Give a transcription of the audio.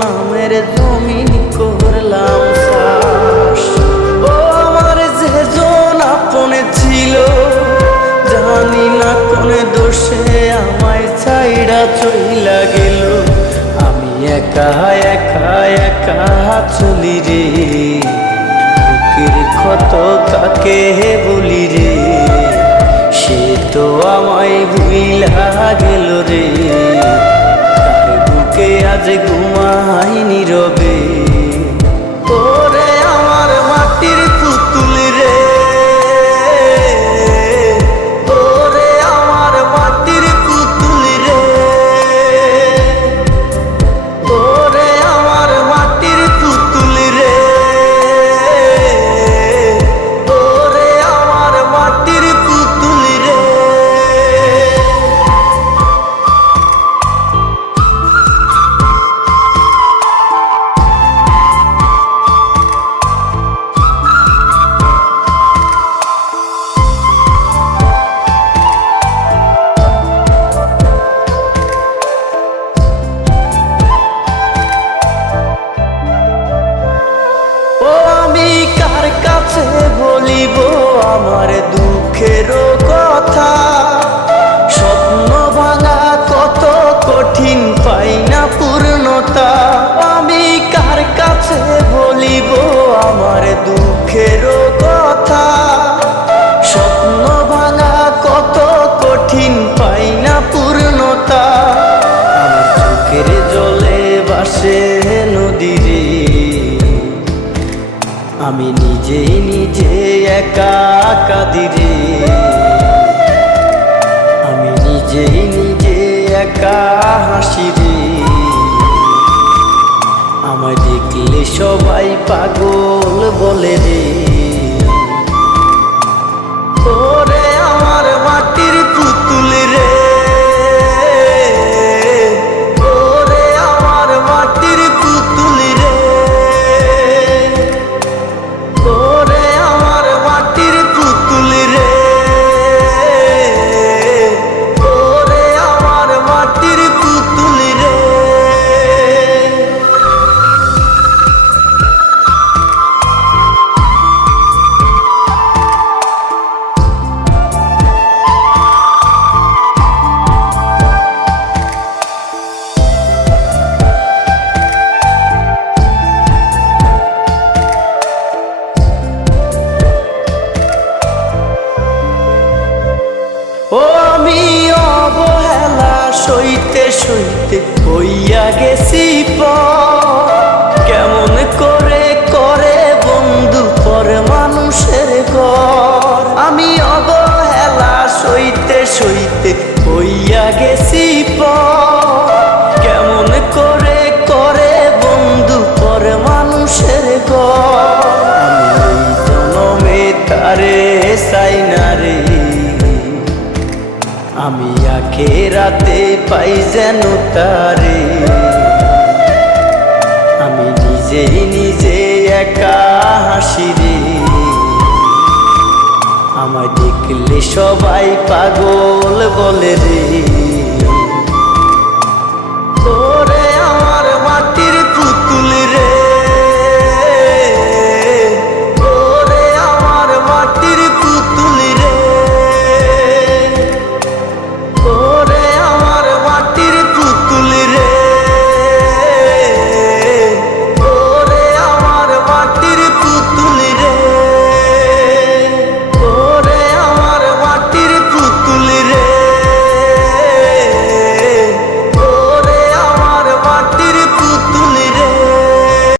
নামের জমিন করলাম চাষ। ও আমার যে জন আপনে ছিল, জানি না কোন দোষে আমায় ছাইড়া চইলা গেল। আমি একা একা একা চলি রে, বুকের ক্ষত কাকে বলি রে, সে তো আমায় ভুইলা গেল রে। তার বুকে আজ ঘুমাই নীরবে, ওরে আমার মাটির পুতুল রে, ওরে আমার মাটির পুতুল রে, ওরে আমার মাটির পুতুল রে, ওরে আমার মাটির পুতুল রে। কার কাছে বলিব আমার দুঃখের কথা, স্বপ্ন ভাঙা কত কঠিন পাই না পূর্ণতা। আমি কার কাছে বলিব আমার দুঃখের কথা, স্বপ্ন ভাঙা কত কঠিন পাই না পূর্ণতা। আমার চোখের জলে ভাসে নদী রে, আমি নিজেই নিজে একা কাঁদি রে, আমি নিজেই নিজে একা হাসি রে। আমায় দেখলে সবাই পাগল বলে রে, ওরে আমার মাটির পুতুল রে, ওরে আমার মাটির পুতুল রে, ওরে আমার মাটির পুতুল রে, ওরে আমার মাটির পুতুল রে। ও আমি অবহেলা সইতে সইতে হইয়া গেছি পর, কেমন করে করে বন্ধু পর মানুষের ঘর। আমি অবহেলা সইতে সইতে হইয়া গেছি পর, কেমন করে করে বন্ধু পর মানুষের ঘর। আমি এই জনমে তারে চাই না রে, আমি আখেরাতে পাই যেন তারে। আমি নিজেই নিজে একা হাসি রে, আমায় দেখলে সবাই পাগল বলে রে।